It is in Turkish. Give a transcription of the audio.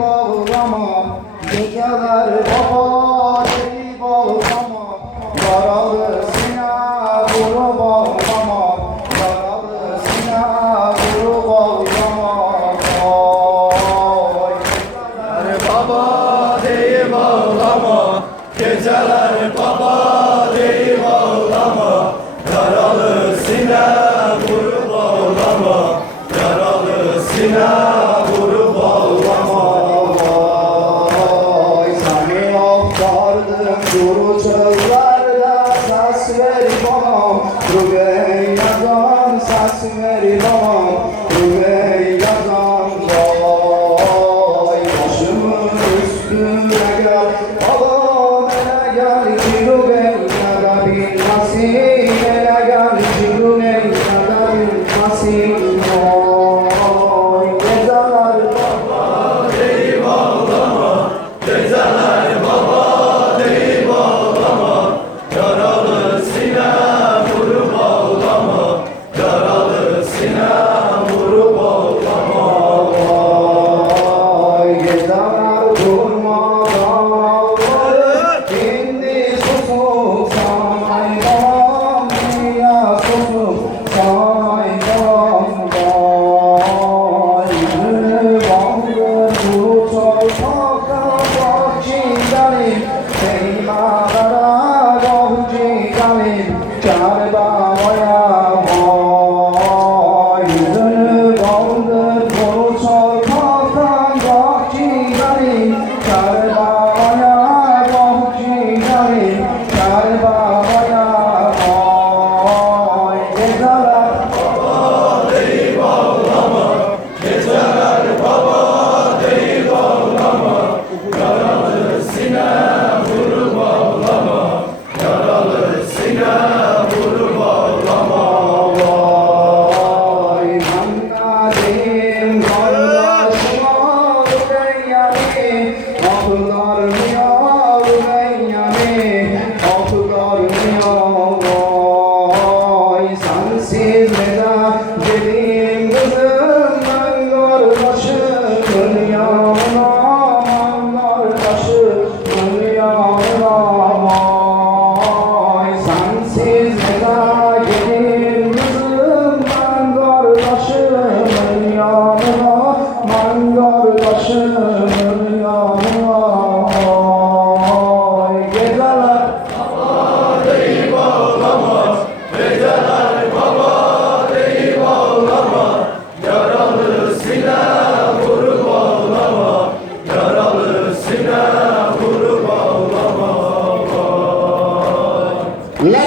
bağlama, geceler baba deli bağlama, yaralı sina vuru bağlama, yaralı sina vuru bağlama. Baba deyip ağlama, geceler baba deyip ağlama, yaralı sine vurup ağlama, yaralı sine vurup ağlama. Vay seni aktardım duru çöllarda, ses ver bana Rüveyyadan, ses ver bana Rüveyyadan. Vay başımın üstüne gel, alam ele gel Rüveyyada bin nasip, ele gel Rüveyyada bin nasip. Vay geceler Deyip ağlama, geceler baba deyip ağlama, yaralı sine vurup ağlama, yaralı sine vurup ağlama. Vay geceler durmadan ağlar, şimdi susuk sanaydan, dünya susuk sanaydan. Vay yüzünü bandır bu çortakta bahçedenim, seymalara bahçedenim, Kerbela'ya. Vay yüzünü bandır bu çortakta bahçedenim, Kerbela'ya bahçedenim, Kerbela'ya. Vay geceler Deyip ağlama, geceler baba deyip ağlama, yaralı sine vurup ağlama, yaralı sine vurup ağlama. Vay mennadim kardeşim Rüveyyani, aklar ya Rüveyyani, aklar ya. Vay sensiz veda dedim kızım ben kardeşim, dünyama aman kardeşim, dünyama. Vay sensiz veda dedim kızım ben kardeşim, dünyama aman kardeşim, dünyama. Vay geceler Deyip ağlama, geceler baba deyip ağlama, yaralı sine vurup ağlama, yaralı sine vurup ağlama. La